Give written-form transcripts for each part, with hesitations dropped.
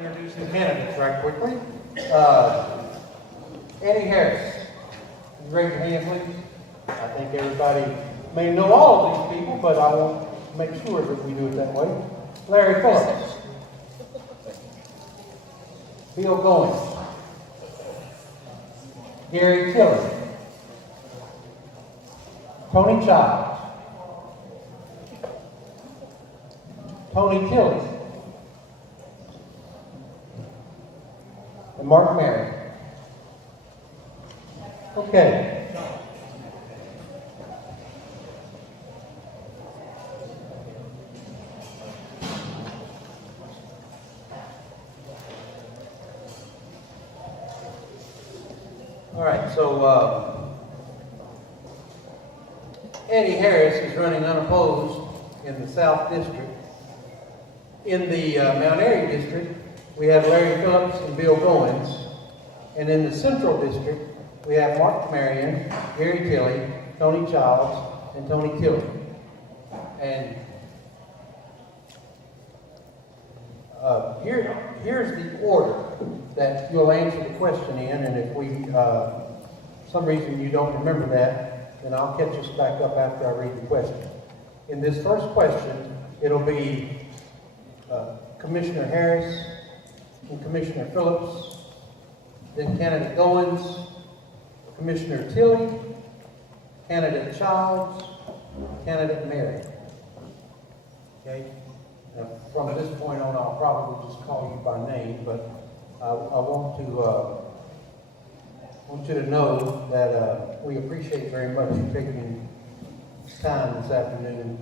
Introducing candidates right quickly. Eddie Harris. Can you raise your hand, please? I think everybody may know all of these people, but I want to make sure that we do it that way. Larry Phillips. Bill Goins. Gary Tilley. Tony Childs. Tony Tilley. And Mark Marion. Okay. All right, so Eddie Harris is running unopposed in the South District. In the Mount Airy District, we have Larry Phillips and Bill Goins. And in the Central District, we have Mark Marion, Gary Tilley, Tony Childs, and Tony Tilley. And here's the order that you'll answer the question in, and if we, some reason you don't remember that, then I'll catch us back up after I read the question. In this first question, it'll be Commissioner Harris and Commissioner Phillips, then candidate Goins, Commissioner Tilley, candidate Childs, candidate Marion. Okay? Now, from this point on, I'll probably just call you by name, but I want you to know that we appreciate very much you taking time this afternoon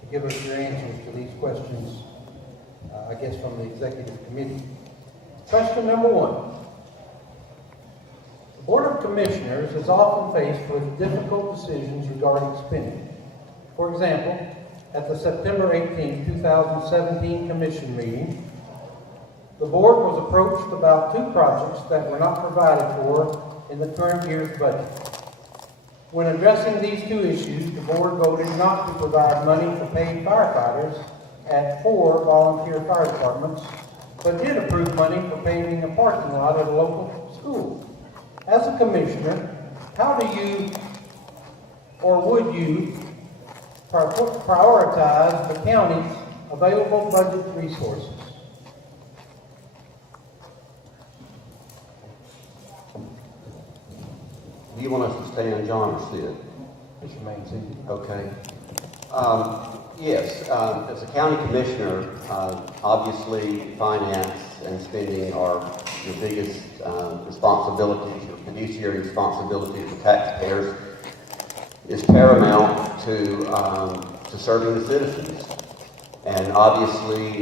to give us your answers to these questions, I guess from the Executive Committee. Question number 1. The Board of Commissioners is often faced with difficult decisions regarding spending. For example, at the September 18, 2017 Commission meeting, the Board was approached about 2 projects that were not provided for in the current year's budget. When addressing these 2 issues, the Board voted not to provide money for paid firefighters at 4 volunteer fire departments, but did approve money for paving a parking lot at a local school. As a commissioner, how do you, or would you, prioritize the county's available budget resources? Do you want us to stay on John or Sid? Mr. Main, Okay. Yes, as a county commissioner, obviously finance and spending are your biggest responsibilities, your fiduciary responsibility to taxpayers is paramount to serving the citizens. And obviously,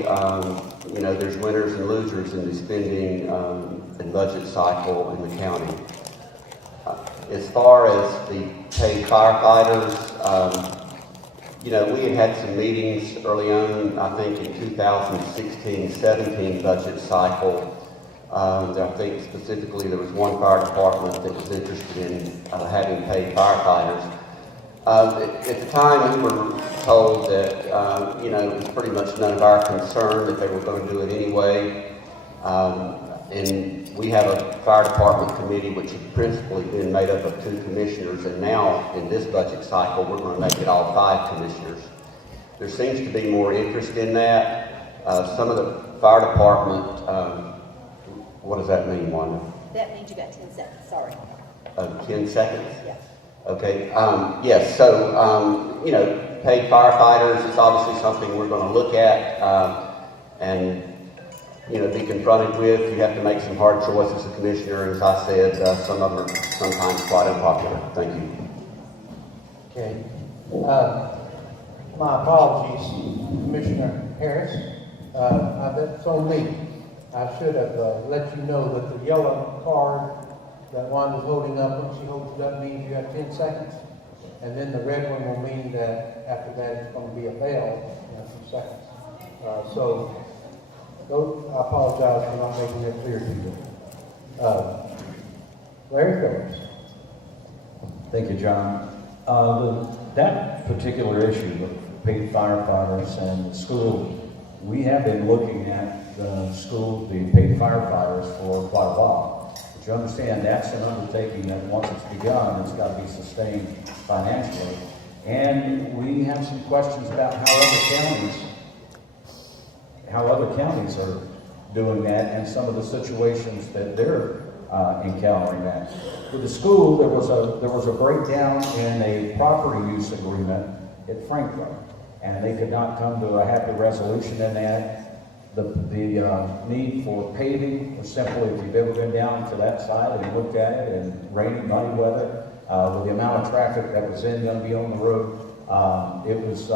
you know, there's winners and losers in the spending and budget cycle in the county. As far as the paid firefighters, you know, we had some meetings early on, I think in 2016-17 budget cycle. I think specifically there was one fire department that was interested in having paid firefighters. At the time, we were told that, you know, it was pretty much none of our concern, that they were going to do it anyway. And we have a fire department committee which has principally been made up of 2 commissioners, and now in this budget cycle we're going to make it all 5 commissioners. There seems to be more interest in that. Some of the fire department, what does that mean, Wanda? That means you got 10 seconds, sorry. 10 seconds? Yeah. Okay, yes, so, you know, paid firefighters is obviously something we're going to look at and, you know, be confronted with. You have to make some hard choices as a commissioner. As I said, some of them are sometimes quite unpopular. Thank you. Okay. My apologies, Commissioner Harris. That's on me. I should have let you know that the yellow card that Wanda's holding up, when she holds it up, means you have 10 seconds. And then the red one will mean that after that it's going to be a bell in a few seconds. I apologize for not making that clear to you. Larry Phillips. Thank you, John. That particular issue of paid firefighters and the school we have been looking at the school, the paid firefighters for quite a while. But you understand, that's an undertaking that once it's begun, it's got to be sustained financially. And we have some questions about how other counties are doing that and some of the situations that they're encountering that. With the school, there was a breakdown in a property use agreement at Franklin, and they could not come to a happy resolution in that. The need for paving was simply, if you've ever been down to that side and looked at it in rainy, muddy weather, with the amount of traffic that was going to be on the road, it was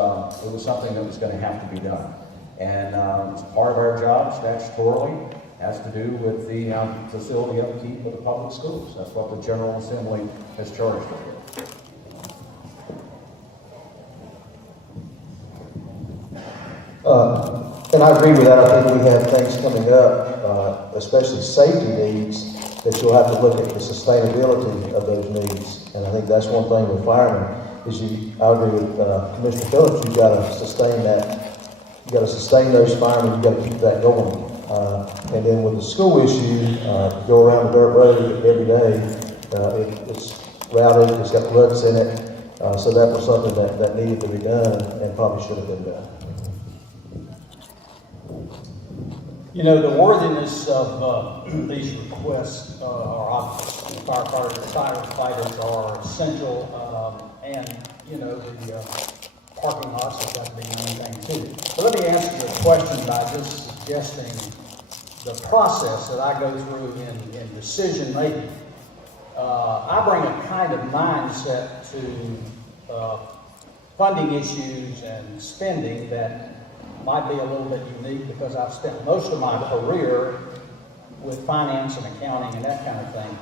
something that was going to have to be done. And it's part of our job statutorily, has to do with the facility upkeep of the public schools. That's what the General Assembly has charged with. And I agree with that. I think we have things coming up, especially safety needs, that you'll have to look at the sustainability of those needs. And I think that's one thing with firemen, is I agree with Commissioner Phillips, you've got to sustain that. You've got to sustain those firemen, you've got to keep that going. And then with the school issue, go around the dirt road every day, it's routed, it's got ruts in it. So that was something that needed to be done and probably should have been done. You know, the worthiness of these requests are obvious. Firefighters are essential, and, you know, the parking lots have got to be one thing too. But let me answer your question by just suggesting the process that I go through in decision making. I bring a kind of mindset to funding issues and spending that might be a little bit unique because I've spent most of my career with finance and accounting and that kind of thing.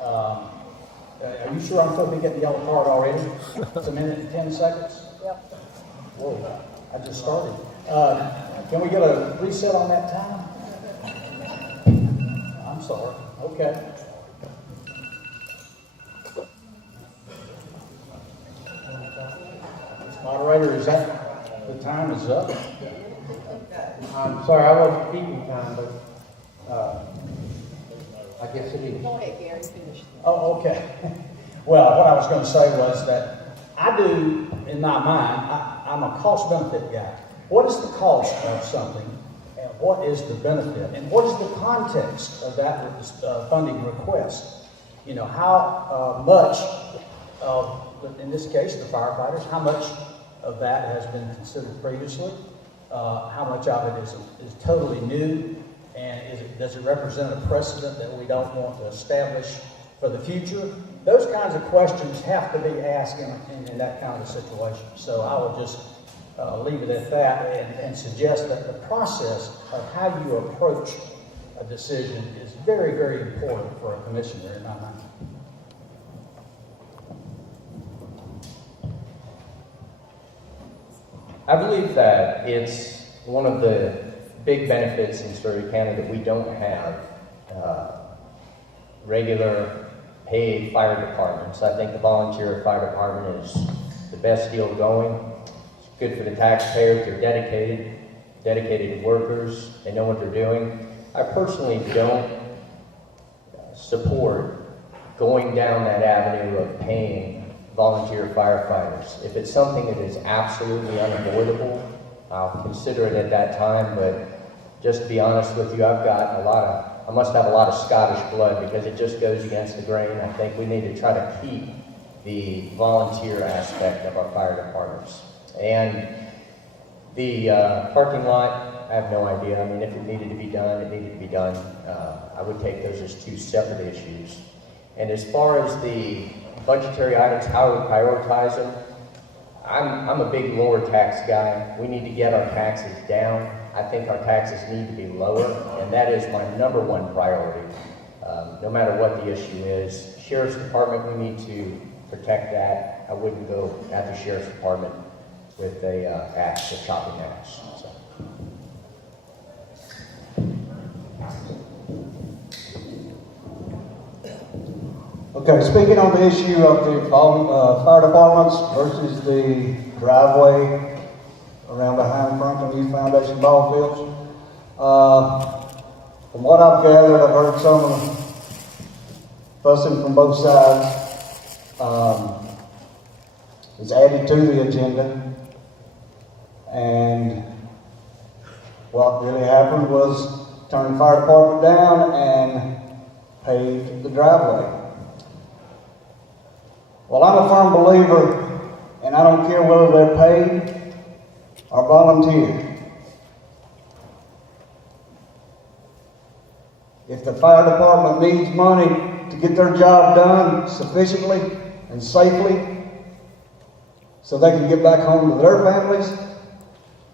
Are you sure I'm supposed to be getting the yellow card already? It's a minute and 10 seconds? Yep. Whoa, I just started. Can we get a reset on that time? I'm sorry. Okay. Moderator, is that the time is up? I'm sorry, I wasn't keeping time, but I guess it is. Go ahead, Gary, finish. Oh, okay. Well, what I was going to say was that I do, in my mind, I'm a cost-benefit guy. What is the cost of something, and what is the benefit, and what is the context of that funding request? You know, how much of, in this case, the firefighters, how much of that has been considered previously? How much of it is totally new, and does it represent a precedent that we don't want to establish for the future? Those kinds of questions have to be asked in that kind of situation. So I will just leave it at that and suggest that the process of how you approach a decision is very, very important for a commissioner in my mind. I believe that it's one of the big benefits in Surrey County that we don't have regular paid fire departments. I think the volunteer fire department is the best deal going. It's good for the taxpayers. They're dedicated workers. They know what they're doing. I personally don't support going down that avenue of paying volunteer firefighters. If it's something that is absolutely unavoidable, I'll consider it at that time, but just to be honest with you, I must have a lot of Scottish blood because it just goes against the grain. I think we need to try to keep the volunteer aspect of our fire departments. And the parking lot, I have no idea. I mean, if it needed to be done, it needed to be done. I would take those as two separate issues. And as far as the budgetary items, how we prioritize them, I'm a big lower tax guy. We need to get our taxes down. I think our taxes need to be lower, and that is my number one priority, no matter what the issue is. Sheriff's Department, we need to protect that. I wouldn't go at the Sheriff's Department with a chopping axe. So. Okay, speaking on the issue of the fire departments versus the driveway around behind Franklin Youth Foundation ball fields. From what I've gathered, I've heard some of the fussing from both sides. It's added to the agenda. And what really happened was turn the fire department down and pave the driveway. Well, I'm a firm believer, and I don't care whether they're paid or volunteer. If the fire department needs money to get their job done sufficiently and safely so they can get back home to their families,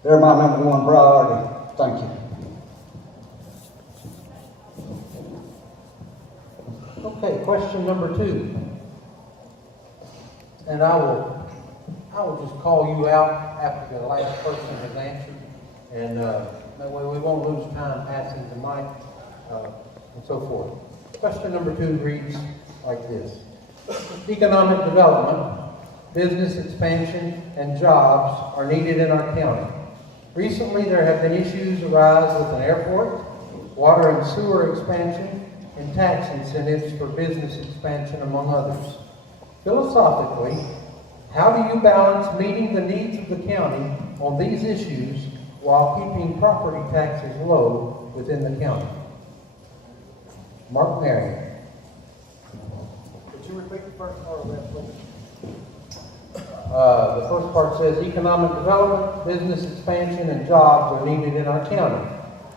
they're my number one priority. Thank you. Okay, question number 2. And I will just call you out after the last person has answered. And that way we won't lose time passing the mic and so forth. Question number 2 reads like this. Economic development, business expansion, and jobs are needed in our county. Recently, there have been issues arise with an airport, water and sewer expansion, and tax incentives for business expansion, among others. Philosophically, how do you balance meeting the needs of the county on these issues while keeping property taxes low within the county? Mark Marion. Could you repeat the first part of that, please? The first part says economic development, business expansion, and jobs are needed in our county.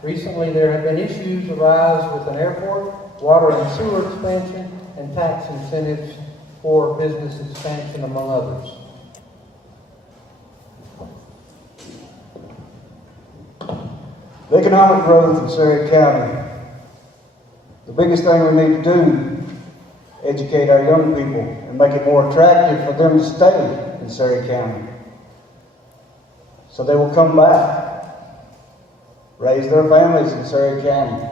Recently, there have been issues arise with an airport, water and sewer expansion, and tax incentives for business expansion, among others. The economic growth in Surrey County, the biggest thing we need to do, educate our young people and make it more attractive for them to stay in Surrey County. So they will come back, raise their families in Surrey County.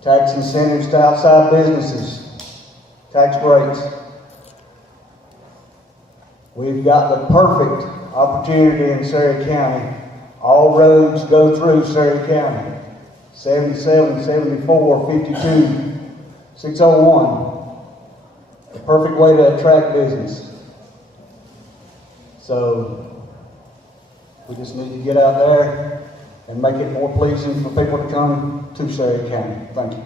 Tax incentives to outside businesses, tax breaks. We've got the perfect opportunity in Surrey County. All roads go through Surrey County. 77, 74, 52, 601. The perfect way to attract business. So we just need to get out there and make it more pleasing for people to come to Surrey County. Thank you.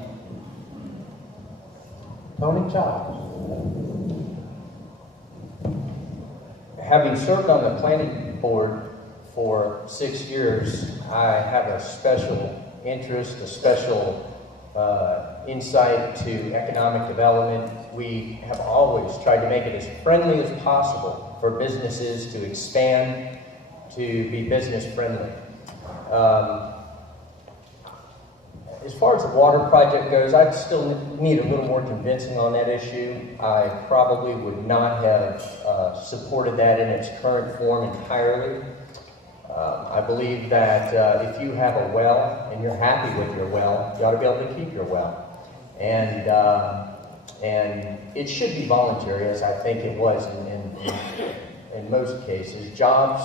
Tony Childs. Having served on the planning board for 6 years, I have a special interest, a special insight to economic development. We have always tried to make it as friendly as possible for businesses to expand, to be business friendly. As far as the water project goes, I still need a little more convincing on that issue. I probably would not have supported that in its current form entirely. I believe that if you have a well and you're happy with your well, you ought to be able to keep your well. And it should be voluntary, as I think it was in most cases. Jobs,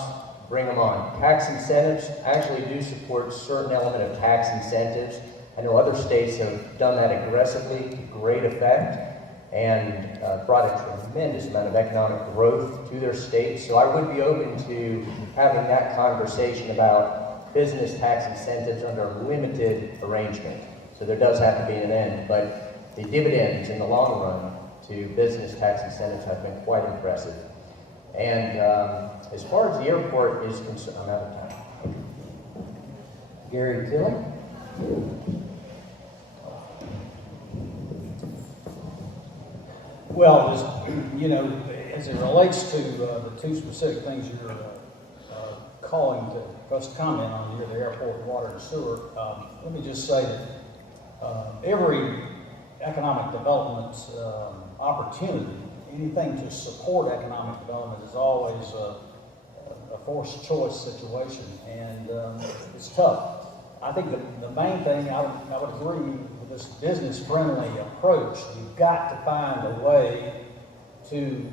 bring them on. Tax incentives, I actually do support a certain element of tax incentives. I know other states have done that aggressively to great effect and brought a tremendous amount of economic growth to their states. So I would be open to having that conversation about business tax incentives under a limited arrangement. So there does have to be an end, but the dividends in the long run to business tax incentives have been quite impressive. And as far as the airport is concerned, I'm out of time. Gary Tilley. Well, as it relates to the two specific things you're calling to us to comment on here, the airport, water, and sewer, let me just say that every economic development opportunity, anything to support economic development is always a forced choice situation, and it's tough. I think the main thing, I would agree with this business-friendly approach. You've got to find a way to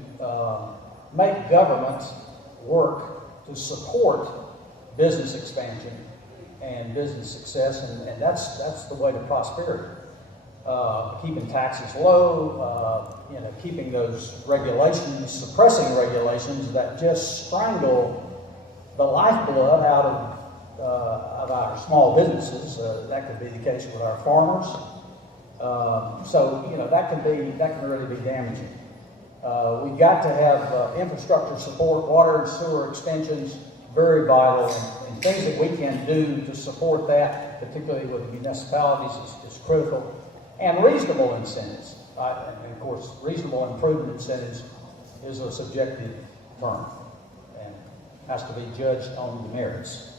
make government work to support business expansion and business success, and that's the way to prosperity. Keeping taxes low, keeping those regulations, suppressing regulations that just strangle the lifeblood out of our small businesses. That could be the case with our farmers. That can really be damaging. We've got to have infrastructure support, water and sewer extensions, very vital, and things that we can do to support that, particularly with municipalities, is critical. And reasonable incentives. And of course, reasonable improvement incentives is a subjective term and has to be judged on the merits.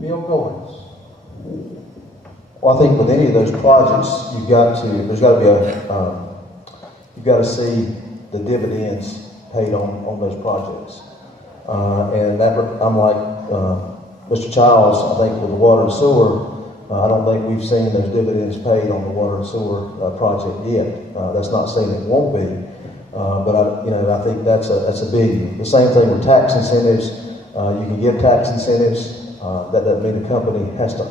Bill Goins. Well, I think with any of those projects, you've got to see the dividends paid on those projects. And that, I'm like Mr. Childs, I think with the water and sewer, I don't think we've seen those dividends paid on the water and sewer project yet. That's not saying it won't be, but I think that's a biggie. The same thing with tax incentives. You can give tax incentives. That doesn't mean the company has to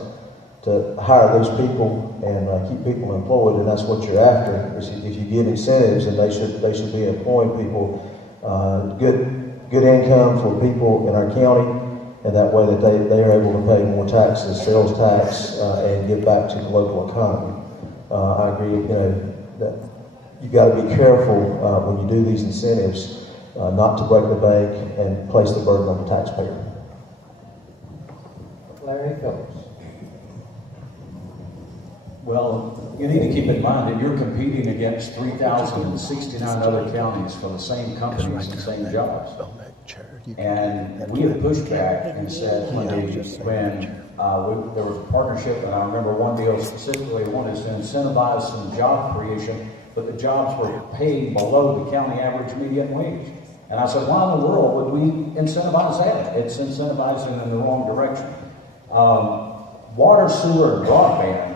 hire those people and keep people employed, and that's what you're after. If you give incentives, and they should be employing people, good income for people in our county. And that way that they are able to pay more taxes, sales tax, and give back to the local economy. I agree, that you got to be careful when you do these incentives, not to break the bank and place the burden on the taxpayer. Larry Phillips. Well, you need to keep in mind that you're competing against 3,069 other counties for the same companies and same jobs. And we have pushed back and said when there was a partnership, and I remember one deal specifically wanted to incentivize some job creation, but the jobs were paid below the county average median wage. And I said, why in the world would we incentivize that? It's incentivizing in the wrong direction. Water, sewer, and broadband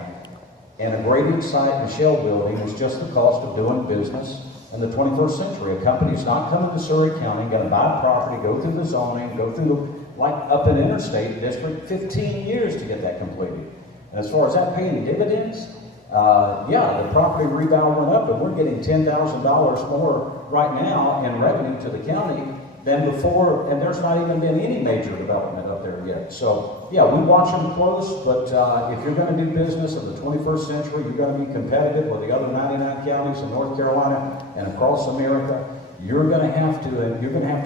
and a grading site and shell building is just the cost of doing business in the 21st century. A company's not coming to Surry County, going to buy property, go through the zoning, go through, like up in Interstate District, 15 years to get that completed. And as far as that paying dividends, the property revalue went up, and we're getting $10,000 more right now in revenue to the county than before, and there's not even been any major development up there yet. So, we watch them close, but if you're going to do business in the 21st century, you're going to be competitive with the other 99 counties in North Carolina and across America, you're going to have to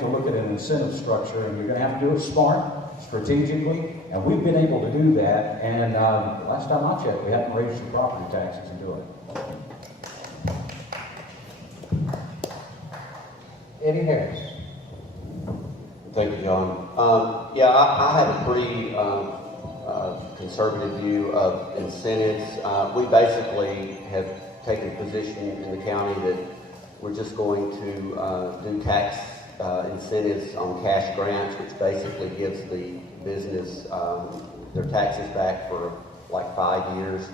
look at an incentive structure, and you're going to have to do it smart, strategically, and we've been able to do that, and last time I checked, we haven't raised the property taxes to do it. Eddie Harris. Thank you, John. I have a pretty conservative view of incentives. We basically have taken a position in the county that we're just going to do tax incentives on cash grants, which basically gives the business their taxes back for like 5 years.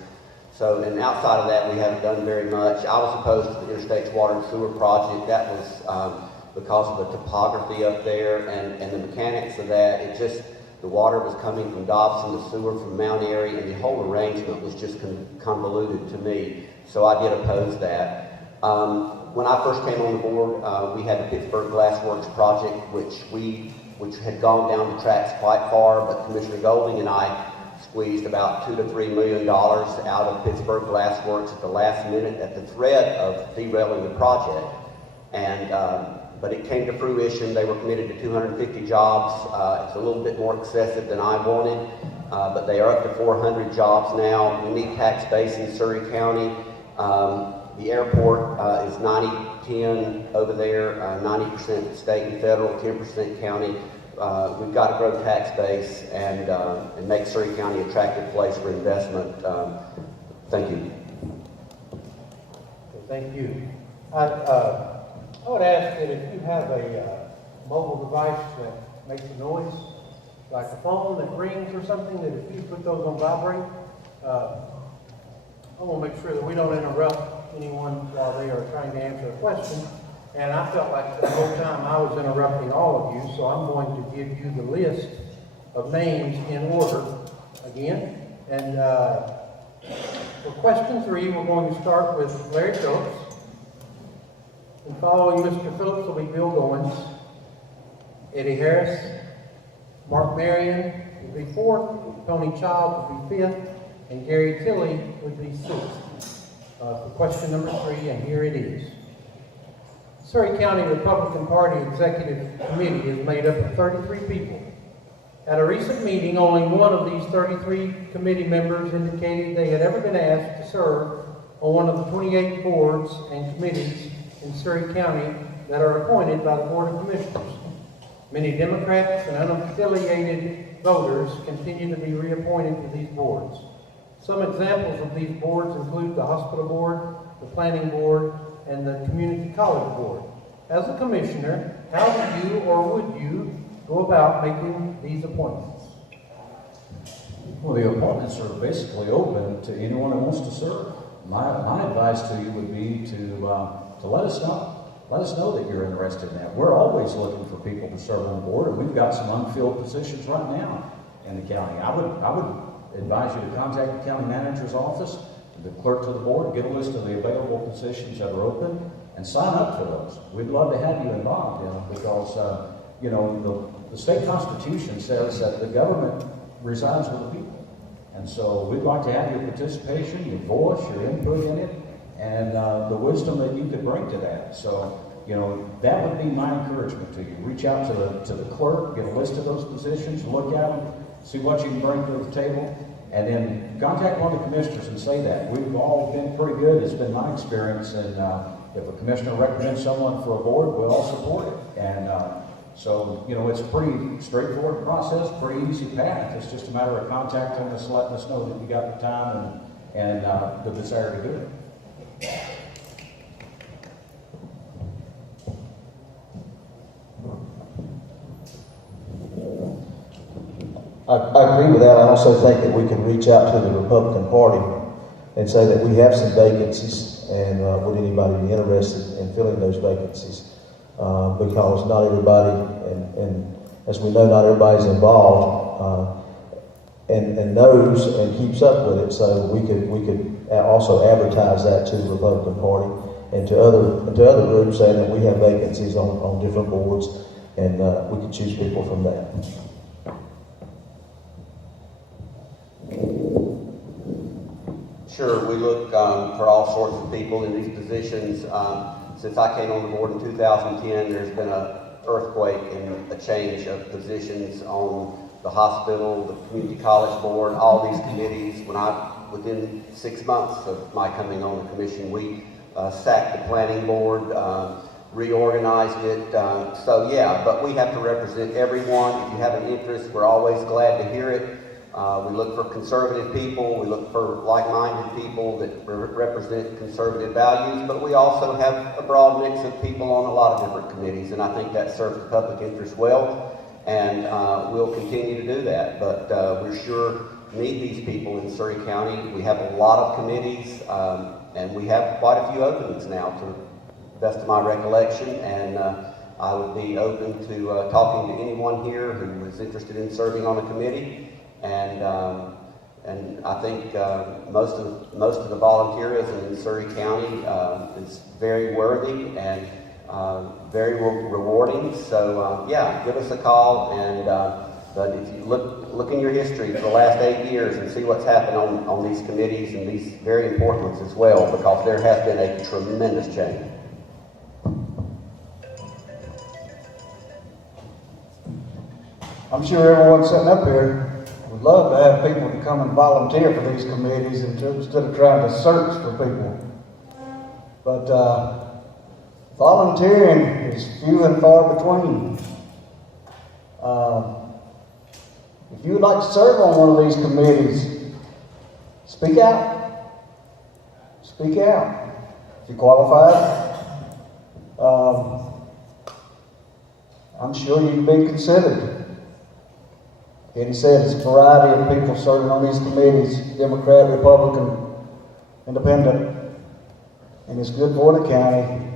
So, and outside of that, we haven't done very much. I was opposed to the Interstate Water and Sewer project. That was because of the topography up there and the mechanics of that. The water was coming from Dobson, the sewer from Mount Airy, and the whole arrangement was just convoluted to me. So I did oppose that. When I first came on the board, we had the Pittsburgh Glass Works project, which had gone down the tracks quite far, but Commissioner Golding and I squeezed about $2 to $3 million out of Pittsburgh Glass Works at the last minute at the threat of derailing the project. But it came to fruition. They were committed to 250 jobs. It's a little bit more excessive than I wanted, but they are up to 400 jobs now. We need tax base in Surry County. The airport is 90-10 over there, 90% state and federal, 10% county. We've got to grow tax base and make Surry County an attractive place for investment. Thank you. Thank you. I would ask that if you have a mobile device that makes a noise, like a phone that rings or something, that if you put those on vibrate, I want to make sure that we don't interrupt anyone while they are trying to answer a question. And I felt like the whole time I was interrupting all of you, so I'm going to give you the list of names in order again. And for question 3, we're going to start with Larry Phillips. And following Mr. Phillips will be Bill Goins, Eddie Harris, Mark Marion would be 4th, Tony Child would be 5th, and Gary Tilley would be 6th. For question number 3, and here it is. Surrey County Republican Party Executive Committee is made up of 33 people. At a recent meeting, only one of these 33 committee members indicated they had ever been asked to serve on one of the 28 boards and committees in Surrey County that are appointed by the Board of Commissioners. Many Democrats and unaffiliated voters continue to be reappointed to these boards. Some examples of these boards include the Hospital Board, the Planning Board, and the Community College Board. As a commissioner, how do you or would you go about making these appointments? Well, the appointments are basically open to anyone who wants to serve. My advice to you would be to let us know. Let us know that you're interested in that. We're always looking for people to serve on the board, and we've got some unfilled positions right now in the county. I would advise you to contact the county manager's office, the clerk to the board, get a list of the available positions that are open, and sign up for those. We'd love to have you involved in them because, you know, the state constitution says that the government resides with the people. And so we'd like to have your participation, your voice, your input in it, and the wisdom that you could bring to that. So, you know, that would be my encouragement to you. Reach out to the clerk, get a list of those positions, look at them, see what you can bring to the table, and then contact one of the commissioners and say that. We've all been pretty good. It's been my experience. And if a commissioner recommends someone for a board, we'll all support it. And so, you know, it's a pretty straightforward process, pretty easy path. It's just a matter of contacting us, letting us know that you got the time and the desire to do it. I agree with that. I also think that we can reach out to the Republican Party and say that we have some vacancies and would anybody be interested in filling those vacancies? Because not everybody, and as we know, not everybody's involved and knows and keeps up with it. So we could also advertise that to the Republican Party and to other groups, saying that we have vacancies on different boards, and we could choose people from that. Sure, we look for all sorts of people in these positions. Since I came on the board in 2010, there's been an earthquake and a change of positions on the hospital, the community college board, all these committees. Within 6 months of my coming on the commission, we sacked the planning board, reorganized it. So yeah, but we have to represent everyone. If you have an interest, we're always glad to hear it. We look for conservative people, we look for like-minded people that represent conservative values, but we also have a broad mix of people on a lot of different committees, and I think that serves the public interest well, and we'll continue to do that. But we sure need these people in Surrey County. We have a lot of committees, and we have quite a few openings now, to the best of my recollection, and I would be open to talking to anyone here who is interested in serving on a committee. And I think most of the volunteerism in Surrey County is very worthy and very rewarding. So yeah, give us a call. And but if you look in your history for the last 8 years and see what's happened on these committees and these very important ones as well, because there has been a tremendous change. I'm sure everyone sitting up here would love to have people to come and volunteer for these committees instead of trying to search for people. But volunteering is few and far between. If you would like to serve on one of these committees, speak out. Speak out. If you're qualified, I'm sure you'd be considered. Eddie said it's a variety of people serving on these committees, Democrat, Republican, Independent, and it's good for the county.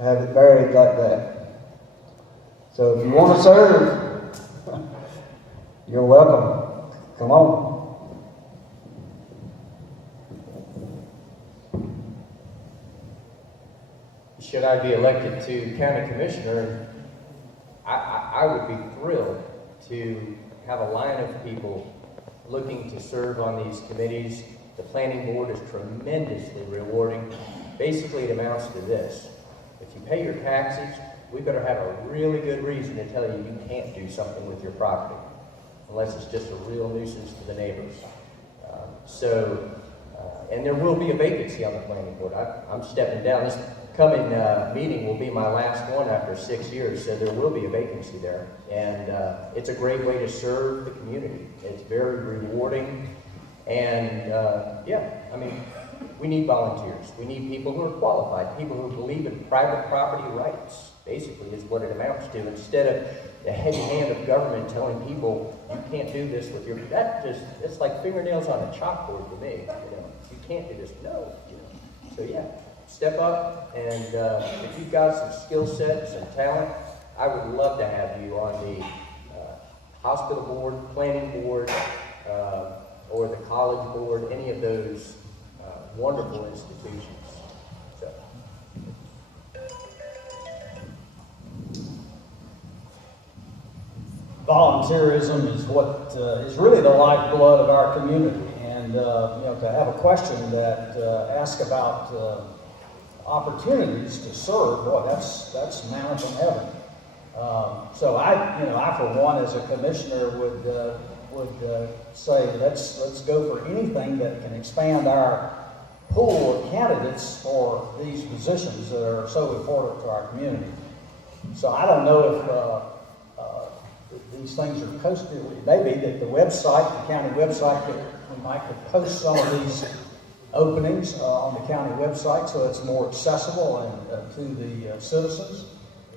have it buried like that. So if you want to serve, you're welcome. Come on. Should I be elected to county commissioner, I would be thrilled to have a line of people looking to serve on these committees. The planning board is tremendously rewarding. Basically, it amounts to this. If you pay your taxes, we better have a really good reason to tell you you can't do something with your property, unless it's just a real nuisance to the neighbors. And there will be a vacancy on the planning board. I'm stepping down. This coming meeting will be my last one after 6 years, so there will be a vacancy there. And it's a great way to serve the community. It's very rewarding. And yeah, I mean, we need volunteers. We need people who are qualified, people who believe in private property rights, basically is what it amounts to. Instead of the heavy hand of government telling people, you can't do this with your, it's like fingernails on a chalkboard to me, you know. You can't do this, no, you know. So yeah, step up, and if you've got some skill sets and talent, I would love to have you on the hospital board, planning board, or the college board, any of those wonderful institutions. So. Volunteerism is what is really the lifeblood of our community. And you know, to have a question that asks about opportunities to serve, boy, that's manna from heaven. So I for one, as a commissioner, would say let's go for anything that can expand our pool of candidates for these positions that are so important to our community. So I don't know if these things are posted. It may be that the website, the county website, we might could post some of these openings on the county website so it's more accessible and to the citizens.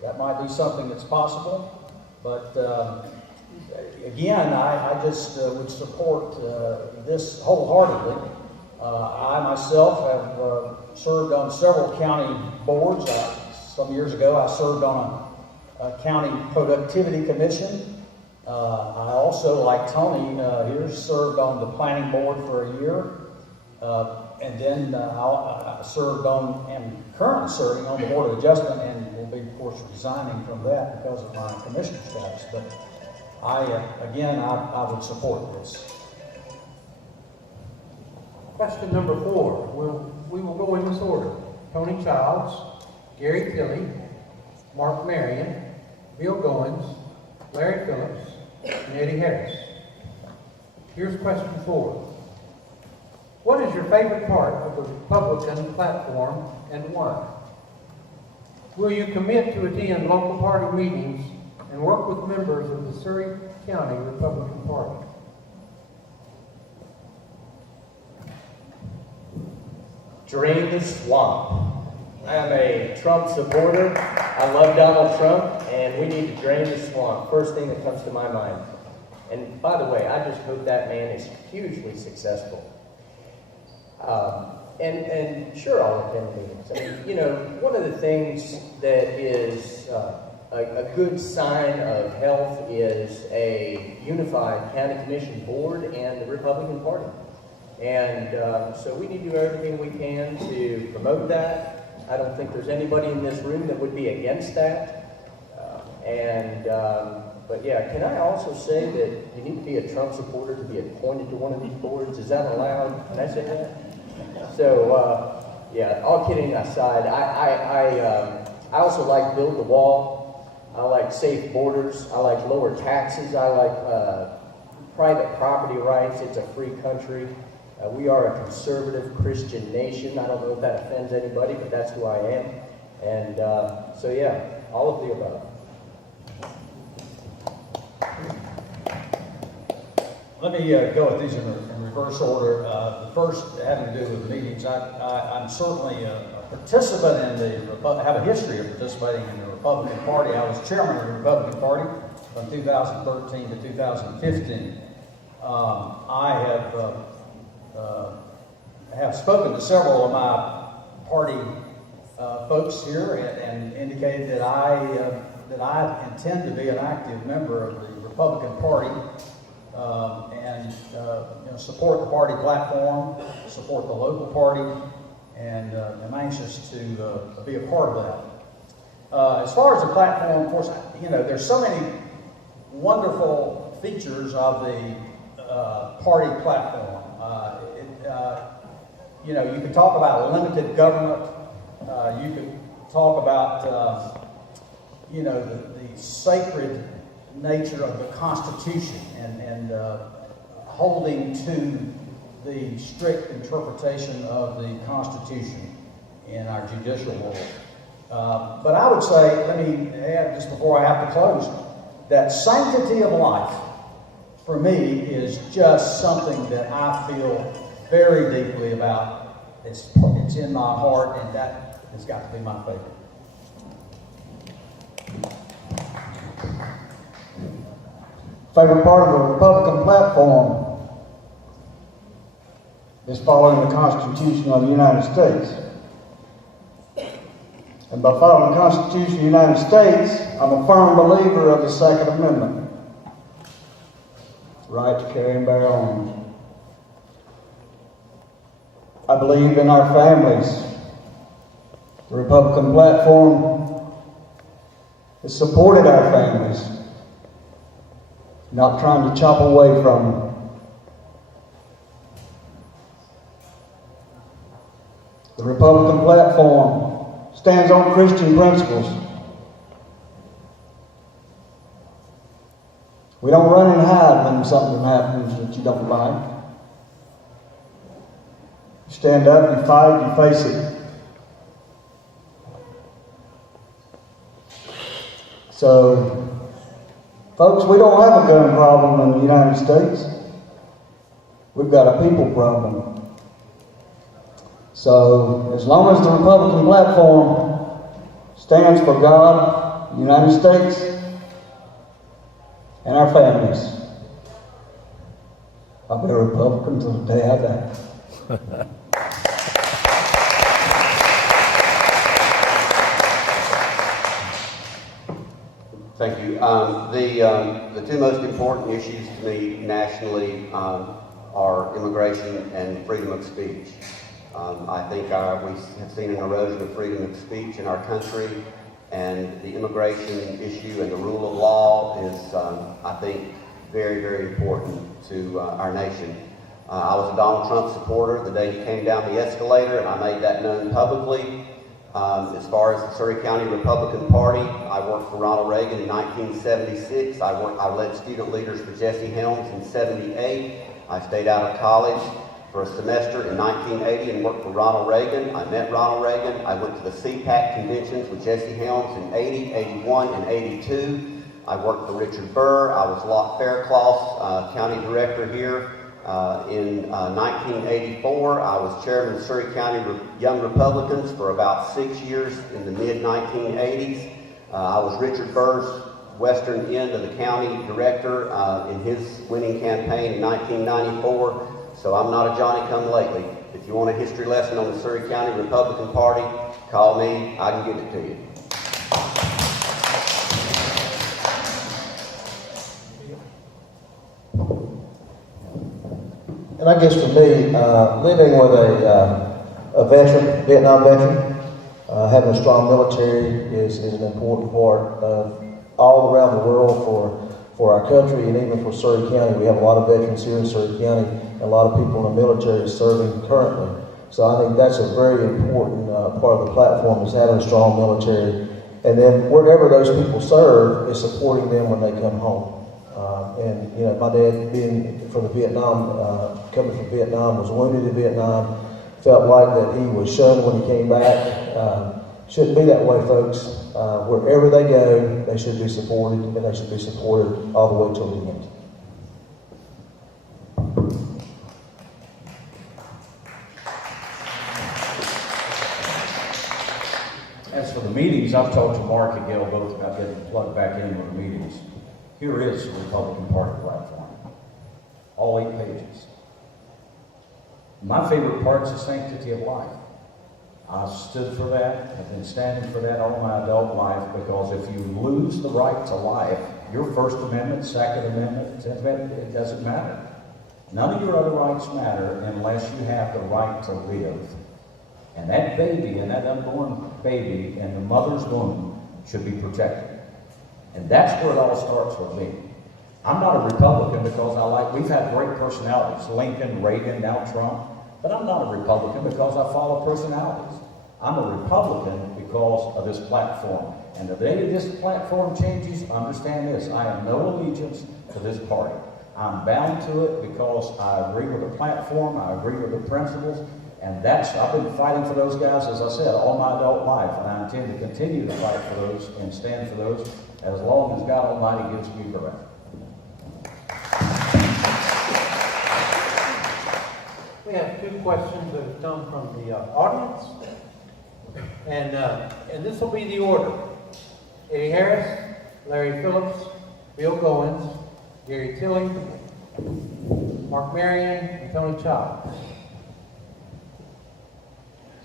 That might be something that's possible. But again, I just would support this wholeheartedly. I myself have served on several county boards. Some years ago, I served on a county productivity commission. I also, like Tony here, served on the planning board for a year. And then I served on, and currently serving on the Board of Adjustment, and will be, of course, resigning from that because of my commissioner status. But I would support this. Question number 4. We will go in this order. Tony Childs, Gary Tilley, Mark Marion, Bill Goins, Larry Phillips, and Eddie Harris. Here's question 4. What is your favorite part of the Republican platform and why? Will you commit to attend local party meetings and work with members of the Surry County Republican Party? Drain the swamp. I'm a Trump supporter. I love Donald Trump, and we need to drain the swamp. First thing that comes to my mind. And by the way, I just hope that man is hugely successful. And sure, I'll attend meetings. I mean, you know, one of the things that is a good sign of health is a unified county commission board and the Republican Party. And so we need to do everything we can to promote that. I don't think there's anybody in this room that would be against that. But yeah, can I also say that you need to be a Trump supporter to be appointed to one of these boards? Is that allowed? Can I say that? So, yeah, all kidding aside, I also like Build the Wall. I like safe borders. I like lower taxes. I like private property rights. It's a free country. We are a conservative Christian nation. I don't know if that offends anybody, but that's who I am. And so, yeah, all of the above. Let me go with these in reverse order. The first having to do with meetings. I'm certainly a participant in I have a history of participating in the Republican Party. I was chairman of the Republican Party from 2013 to 2015. I have spoken to several of my party folks here and indicated that I intend to be an active member of the Republican Party and support the party platform, support the local party, and I'm anxious to be a part of that. As far as the platform, of course, there's so many wonderful features of the party platform. You can talk about limited government. You could talk about, the sacred nature of the Constitution and holding to the strict interpretation of the Constitution in our judicial law. But I would say, let me add just before I have to close, that sanctity of life for me is just something that I feel very deeply about. It's in my heart, and that has got to be my favorite. Favorite part of the Republican platform is following the Constitution of the United States. And by following the Constitution of the United States, I'm a firm believer of the Second Amendment. Right to carry and bear arms. I believe in our families. The Republican platform has supported our families, not trying to chop away from them. The Republican platform stands on Christian principles. We don't run and hide when something happens that you don't like. You stand up, you fight, you face it. So, folks, we don't have a gun problem in the United States. We've got a people problem. So, as long as the Republican platform stands for God, the United States, and our families, I'll be a Republican until the day I die. Thank you. The two most important issues to me nationally are immigration and freedom of speech. I think we have seen an erosion of freedom of speech in our country, and the immigration issue and the rule of law is, I think, very, very important to our nation. I was a Donald Trump supporter the day he came down the escalator, and I made that known publicly. As far as the Surry County Republican Party, I worked for Ronald Reagan in 1976. I led student leaders for Jesse Helms in 78. I stayed out of college for a semester in 1980 and worked for Ronald Reagan. I met Ronald Reagan. I went to the CPAC conventions with Jesse Helms in 80, 81, and 82. I worked for Richard Burr. I was Locke Faircloth's county director here. In 1984, I was chairman of Surry County Young Republicans for about 6 years in the mid-1980s. I was Richard Burr's western end of the county director in his winning campaign in 1994. So I'm not a Johnny-come-lately. If you want a history lesson on the Surry County Republican Party, call me. I can give it to you. And I guess for me, living with a veteran, Vietnam veteran, having a strong military is an important part of all around the world for our country and even for Surry County. We have a lot of veterans here in Surry County, and a lot of people in the military serving currently. So I think that's a very important part of the platform, is having a strong military. And then wherever those people serve is supporting them when they come home. And my dad being from the coming from Vietnam, was wounded in Vietnam, felt like that he was shunned when he came back. Shouldn't be that way, folks. Wherever they go, they should be supported, and they should be supported all the way till the end. As for the meetings, I've talked to Mark and Gail both about getting plugged back in with the meetings. Here is the Republican Party platform. All 8 pages. My favorite part is the sanctity of life. I've stood for that, I've been standing for that all my adult life, because if you lose the right to life, your First Amendment, Second Amendment, Tenth Amendment, it doesn't matter. None of your other rights matter unless you have the right to live. And that baby, and that unborn baby in the mother's womb should be protected. And that's where it all starts with me. I'm not a Republican because we've had great personalities, Lincoln, Reagan, now Trump, but I'm not a Republican because I follow personalities. I'm a Republican because of this platform. And the day this platform changes, understand this, I have no allegiance to this party. I'm bound to it because I agree with the platform, I agree with the principles, and I've been fighting for those guys, as I said, all my adult life, and I intend to continue to fight for those and stand for those as long as God Almighty gives me breath. We have 2 questions that have come from the audience, and this will be the order. Eddie Harris, Larry Phillips, Bill Goins, Gary Tilley, Mark Marion, and Tony Child.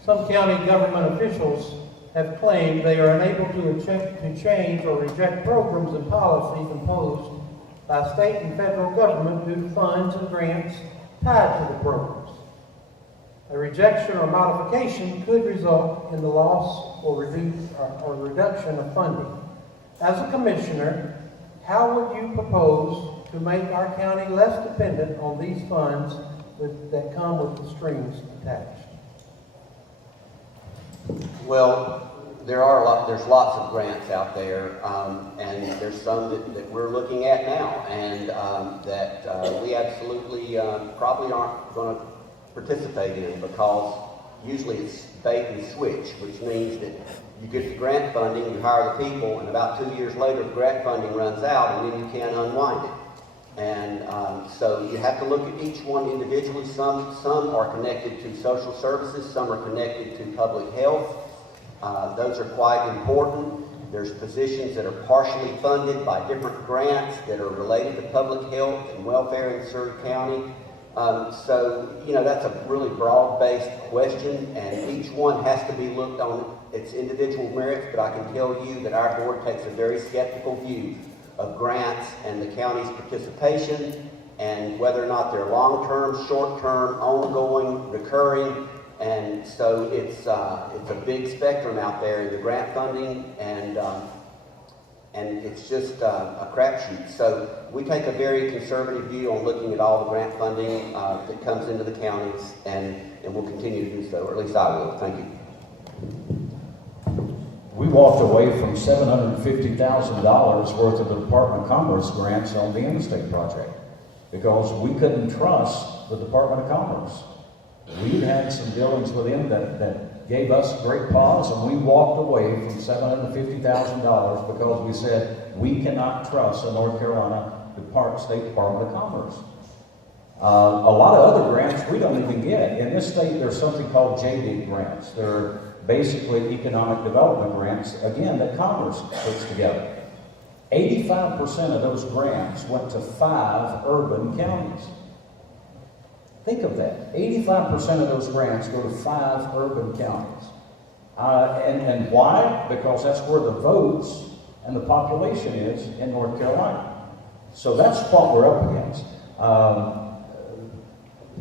Some county government officials have claimed they are unable to change or reject programs and policies imposed by state and federal government due to funds and grants tied to the programs. A rejection or modification could result in the loss or reduction of funding. As a commissioner, how would you propose to make our county less dependent on these funds that come with the strings attached? Well, there's lots of grants out there, and there's some that we're looking at now, and that we absolutely probably aren't going to participate in, because usually it's bait and switch, which means that you get the grant funding, you hire the people, and about 2 years later the grant funding runs out, and then you can't unwind it. And so you have to look at each one individually. Some are connected to social services, some are connected to public health. Those are quite important. There's positions that are partially funded by different grants that are related to public health and welfare in Surrey County. So, that's a really broad-based question, and each one has to be looked on its individual merits, but I can tell you that our board takes a very skeptical view of grants and the county's participation, and whether or not they're long-term, short-term, ongoing, recurring. And so it's a big spectrum out there in the grant funding, and it's just a crapshoot. So we take a very conservative view on looking at all the grant funding that comes into the counties, and we'll continue to do so, or at least I will. Thank you. We walked away from $750,000 worth of the Department of Commerce grants on the interstate project because we couldn't trust the Department of Commerce. We had some dealings with them that gave us great pause, and we walked away from $750,000 because we said we cannot trust the North Carolina State Department of Commerce. A lot of other grants we don't even get. In this state, there's something called JD grants. They're basically economic development grants, again, that Commerce puts together. 85% of those grants went to 5 urban counties. Think of that. 85% of those grants go to 5 urban counties. And why? Because that's where the votes and the population is in North Carolina. So that's what we're up against.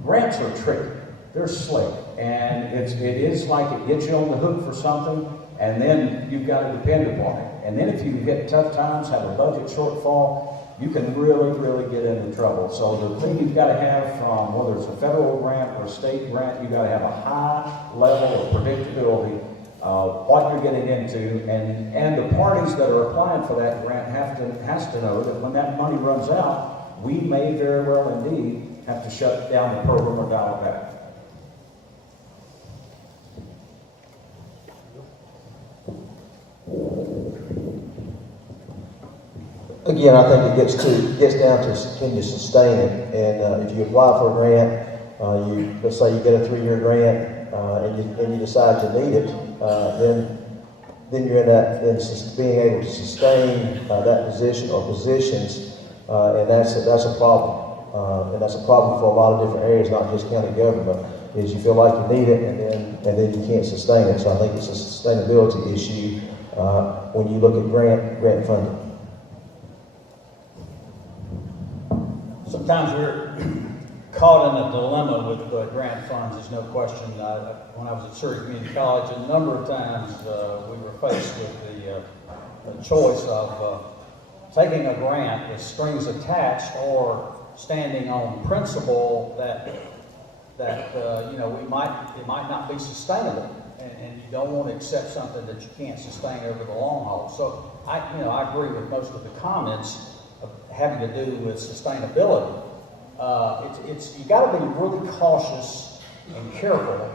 Grants are tricky. They're slick. And it is like it gets you on the hook for something, and then you've got to depend upon it. And then if you get tough times, have a budget shortfall, you can really, really get into trouble. So the thing you've got to have from whether it's a federal grant or a state grant, you've got to have a high level of predictability of what you're getting into, and the parties that are applying for that grant has to know that when that money runs out, we may very well indeed have to shut down the program or dial it back. Again, I think it gets down to can you sustain it? And if you apply for a grant, let's say you get a 3-year grant, and you decide you need it, then you're in that being able to sustain that position or positions, and that's a problem. and that's a problem for a lot of different areas, not just county government, is you feel like you need it and then you can't sustain it. So I think it's a sustainability issue when you look at grant funding. Sometimes we're caught in a dilemma with grant funds, there's no question. When I was at Surrey Community College, a number of times we were faced with the choice of taking a grant with strings attached or standing on principle that you know, it might not be sustainable, and you don't want to accept something that you can't sustain over the long haul. So I agree with most of the comments of having to do with sustainability. You got to be really cautious and careful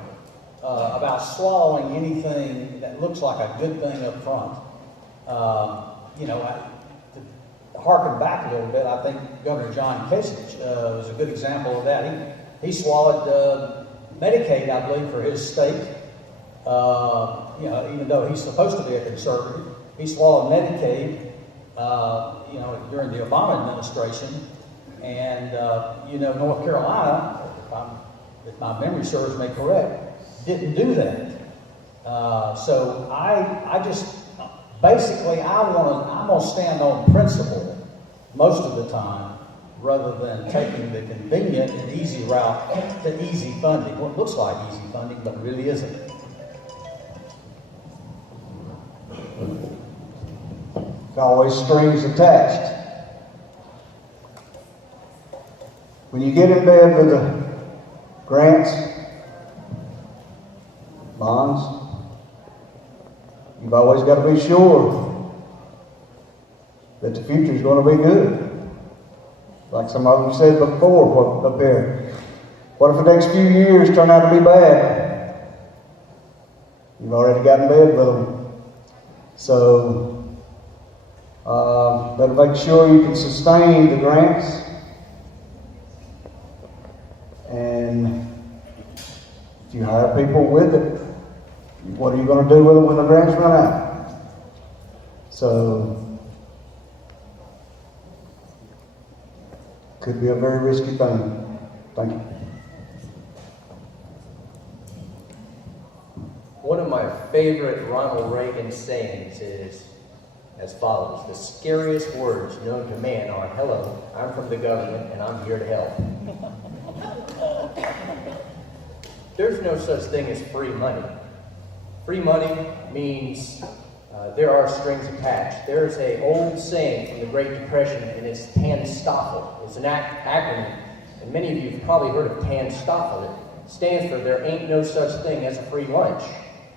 about swallowing anything that looks like a good thing up front. To harken back a little bit, I think Governor John Kasich was a good example of that. He swallowed Medicaid, I believe, for his state. Even though he's supposed to be a conservative, he swallowed Medicaid, during the Obama administration. And, North Carolina, if my memory serves me correct, didn't do that. So I just, basically, I'm going to stand on principle most of the time, rather than taking the convenient and easy route to easy funding. Well, it looks like easy funding, but really isn't. Always strings attached. When you get in bed with the grants, bonds, you've always got to be sure that the future is going to be good. Like some of them said before up there. What if the next few years turn out to be bad? You've already got in bed with them. So, better make sure you can sustain the grants. And if you hire people with it, what are you going to do with them when the grants run out? So, could be a very risky thing. Thank you. One of my favorite Ronald Reagan sayings is as follows: the scariest words known to man are, "Hello, I'm from the government and I'm here to help." There's no such thing as free money. Free money means there are strings attached. There's an old saying from the Great Depression, and it's TANSTAFL. It's an acronym, and many of you have probably heard of TANSTAFL. It stands for there ain't no such thing as a free lunch.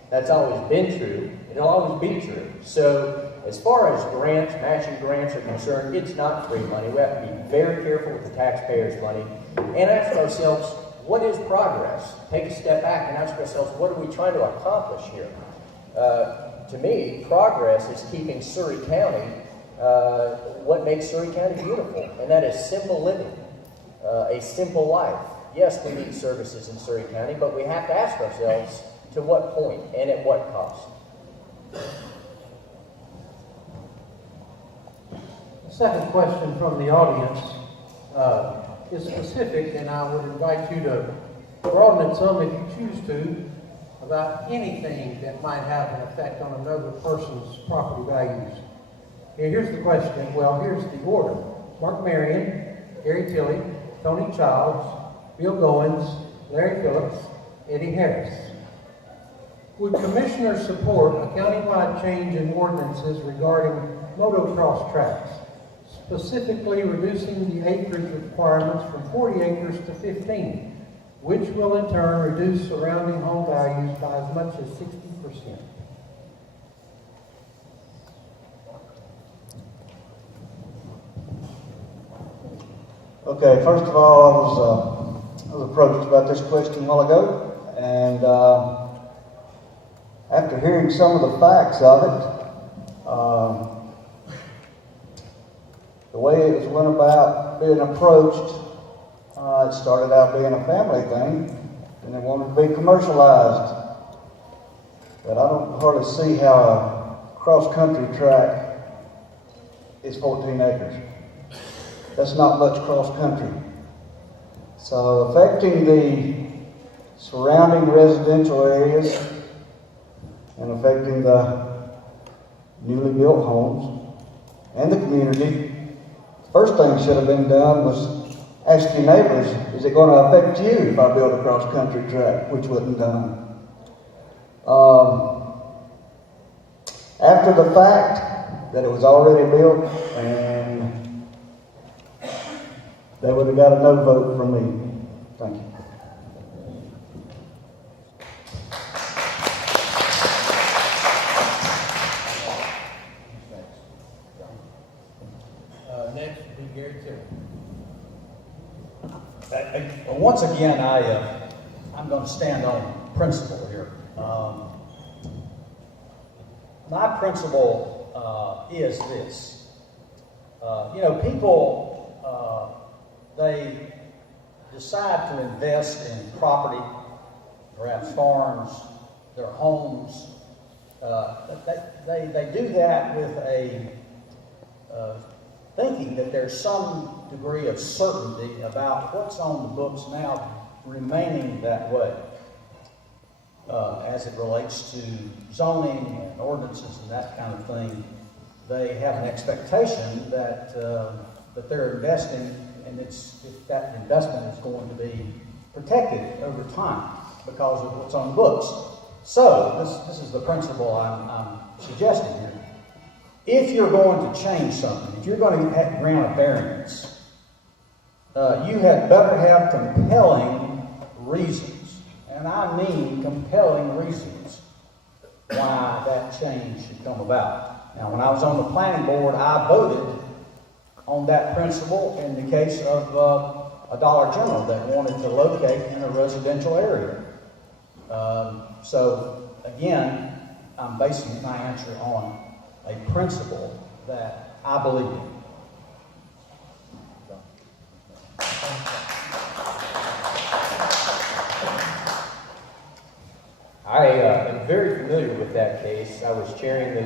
That's always been true, and it'll always be true. So as far as grants, matching grants are concerned, it's not free money. We have to be very careful with the taxpayers' money and ask ourselves, what is progress? Take a step back and ask ourselves, what are we trying to accomplish here? To me, progress is keeping Surrey County, what makes Surrey County beautiful, and that is simple living, a simple life. Yes, we need services in Surrey County, but we have to ask ourselves, to what point and at what cost? The second question from the audience is specific, and I would invite you to broaden it some if you choose to, about anything that might have an effect on another person's property values. Here's the question. Well, here's the order. Mark Marion, Gary Tilley, Tony Childs, Bill Goins, Larry Phillips, Eddie Harris. Would commissioners support a countywide change in ordinances regarding motocross tracks, specifically reducing the acreage requirements from 40 acres to 15, which will in turn reduce surrounding home values by as much as 60%? Okay, first of all, I was approached about this question a while ago, and after hearing some of the facts of it, the way it went about being approached, it started out being a family thing, and they wanted to be commercialized. But I don't hardly see how a cross-country track is 14 acres. That's not much cross-country. So affecting the surrounding residential areas and affecting the newly built homes and the community, first thing should have been done was ask your neighbors, is it going to affect you if I build a cross-country track, which wasn't done. After the fact that it was already built, and they would have got a no vote from me. Thank you. Next will be Gary Tillman. Once again, I'm going to stand on principle here. My principle is this. People, they decide to invest in property, perhaps farms, their homes. They do that with a thinking that there's some degree of certainty about what's on the books now remaining that way as it relates to zoning and ordinances and that kind of thing. They have an expectation that that they're investing, and that investment is going to be protected over time because of what's on the books. So this is the principle I'm suggesting here. If you're going to change something, if you're going to grant a variance, you had better have compelling reasons, and I mean compelling reasons, why that change should come about. Now, when I was on the planning board, I voted on that principle in the case of a Dollar General that wanted to locate in a residential area. So, again, I'm basing my answer on a principle that I believe in. I am very familiar with that case. I was chairing the